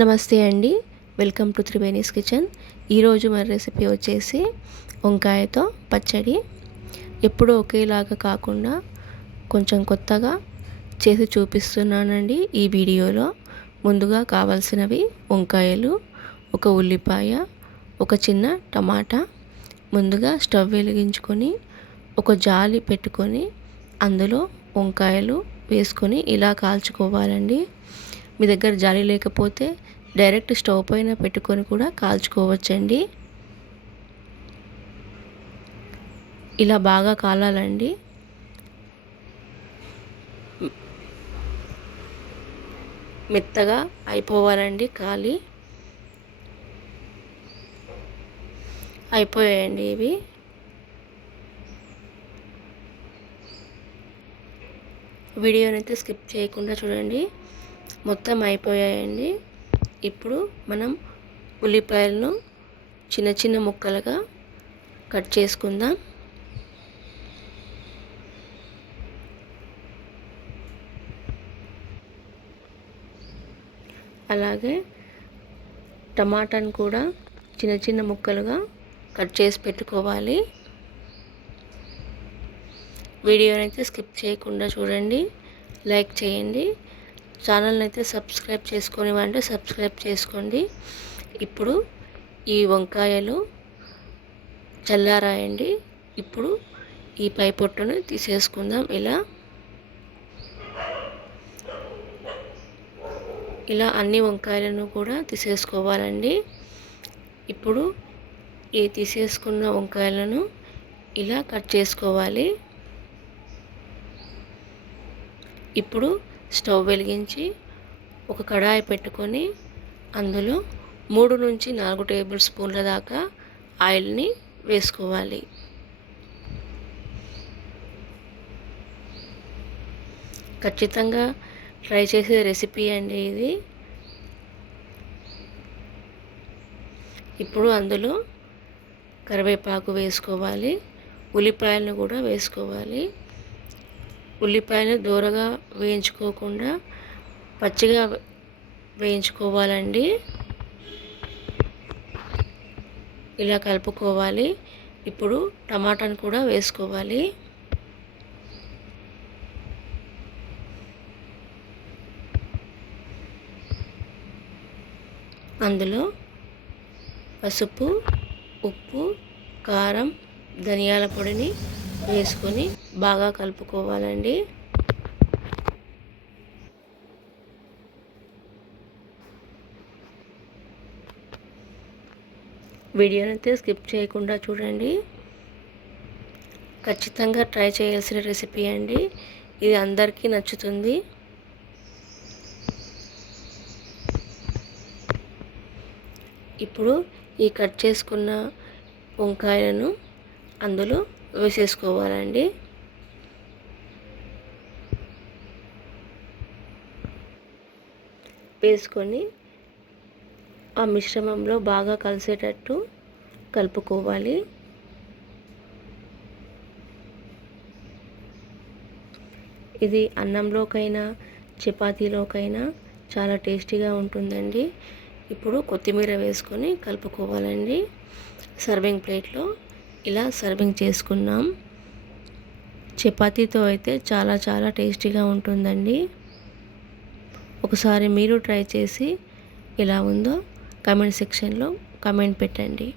నమస్తే అండి. Welcome to Triveni's kitchen. ఈరోజు మన రెసిపీ వచ్చేసి వంకాయతో పచ్చడి. ఎప్పుడూ ఒకేలాగా కాకుండా కొంచెం కొత్తగా చేసి చూపిస్తున్నానండి ఈ వీడియోలో. ముందుగా కావాల్సినవి వంకాయలు ఒక ఉల్లిపాయ ఒక చిన్న టమాటా ముందుగా స్టవ్ వెలిగించుకొని ఒక జాలి పెట్టుకొని అందులో వంకాయలు వేసుకొని ఇలా కాల్చుకోవాలండి. మీ దగ్గర జాలి లేకపోతే డైరెక్ట్ స్టవ్ పైన పెట్టుకొని కూడా కాల్చుకోవచ్చండి. ఇలా బాగా కాలాలండి. మెత్తగా అయిపోవాలండి కాలి. అయిపోయాయండి ఇవి. వీడియోనైతే స్కిప్ చేయకుండా చూడండి. మొత్తం అయిపోయాయండి. ఇప్పుడు మనం ఉల్లిపాయలను చిన్న చిన్న ముక్కలుగా కట్ చేసుకుందాం. అలాగే టమాటాను కూడా చిన్న చిన్న ముక్కలుగా కట్ చేసి పెట్టుకోవాలి. వీడియోనైతే స్కిప్ చేయకుండా చూడండి. లైక్ చేయండి. ఛానల్ని అయితే సబ్స్క్రైబ్ చేసుకొని సబ్స్క్రైబ్ చేసుకోండి. ఇప్పుడు ఈ వంకాయలు చల్లారాయండి. ఇప్పుడు ఈ పై పొట్టును తీసేసుకుందాం. ఇలా ఇలా అన్ని వంకాయలను కూడా తీసేసుకోవాలండి. ఇప్పుడు ఈ తీసేసుకున్న వంకాయలను ఇలా కట్ చేసుకోవాలి. ఇప్పుడు స్టవ్ వెలిగించి ఒక కడాయి పెట్టుకొని అందులో మూడు నుంచి నాలుగు టేబుల్ స్పూన్ల దాకా ఆయిల్ని వేసుకోవాలి. ఖచ్చితంగా ట్రై చేసే రెసిపీ అండి ఇది. ఇప్పుడు అందులో కరివేపాకు వేసుకోవాలి ఉల్లిపాయలను కూడా వేసుకోవాలి. ఉల్లిపాయలు దూరగా వేయించుకోకుండా పచ్చిగా వేయించుకోవాలండి. ఇలా కలుపుకోవాలి. ఇప్పుడు టమాటాను కూడా వేసుకోవాలి. అందులో పసుపు ఉప్పు కారం ధనియాల పొడిని వేసుకొని బాగా కలుపుకోవాలండి. వీడియోనైతే స్కిప్ చేయకుండా చూడండి. ఖచ్చితంగా ట్రై చేయాల్సిన రెసిపీ అండి. ఇది అందరికీ నచ్చుతుంది. ఇప్పుడు ఈ కట్ చేసుకున్న వంకాయలను అందులో వేసేసుకోవాలండి. వేసుకొని ఆ మిశ్రమంలో బాగా కలిసేటట్టు కలుపుకోవాలి. ఇది అన్నంలోకైనా చపాతీలోకైనా చాలా టేస్టీగా ఉంటుందండి. ఇప్పుడు కొత్తిమీర వేసుకొని కలుపుకోవాలండి. సర్వింగ్ ప్లేట్లో ఇలా సర్వింగ్ చేసుకున్నాం. చపాతీతో అయితే చాలా చాలా టేస్టీగా ఉంటుందండి. ఒకసారి మీరు ట్రై చేసి ఎలా ఉందో కమెంట్ సెక్షన్లో కమెంట్ పెట్టండి.